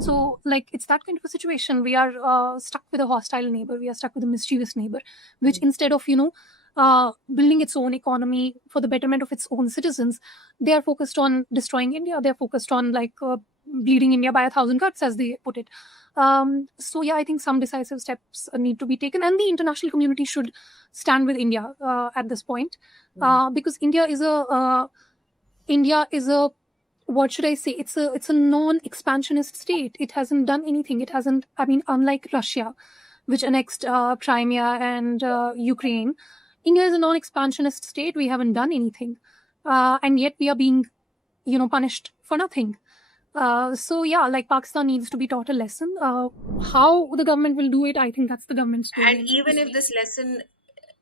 So, like, it's that kind of a situation. We are stuck with a hostile neighbor. We are stuck with a mischievous neighbor, which instead of, building its own economy for the betterment of its own citizens, they are focused on destroying India. They are focused on, like, bleeding India by 1,000 cuts, as they put it. So, yeah, I think some decisive steps need to be taken, and the international community should stand with India at this point, because India is a, what should I say? It's a non-expansionist state. It hasn't done anything. It hasn't. I mean, unlike Russia, which annexed Crimea and Ukraine, India is a non-expansionist state. We haven't done anything, and yet we are being, punished for nothing. So yeah, like, Pakistan needs to be taught a lesson. How the government will do it, I think that's the government's And doing.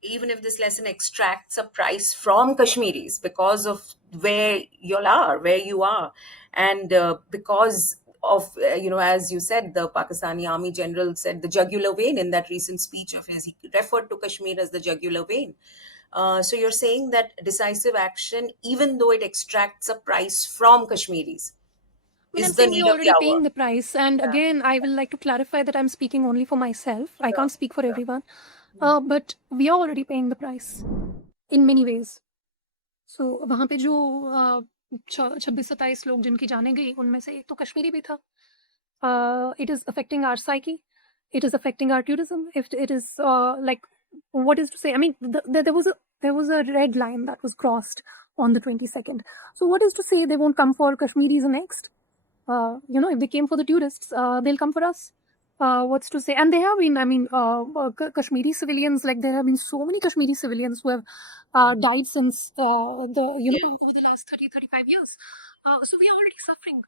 even if this lesson extracts a price from Kashmiris because of where you are, and because of as you said, the Pakistani army general said the jugular vein in that recent speech of his. He referred to Kashmir as the jugular vein. So you're saying that decisive action, even though it extracts a price from Kashmiris, I mean, I'm is the saying need we're of the already hour. paying the price. And again, I will like to clarify that I'm speaking only for myself. I can't speak for everyone. But we are already paying the price in many ways. So वहाँ पे जो 26-27 लोग जिनकी जाने गई, उनमें से एक तो कश्मीरी भी था. It is affecting our psyche. It is affecting our tourism. If it is like, what is to say? I mean, there was a red line that was crossed on the 22nd. So what is to say they won't come for Kashmiris next? If they came for the tourists, they'll come for us. What's to say? And they have been, I mean, Kashmiri civilians, like, there have been so many Kashmiri civilians who have died since over the last 30, 35 years. So we are already suffering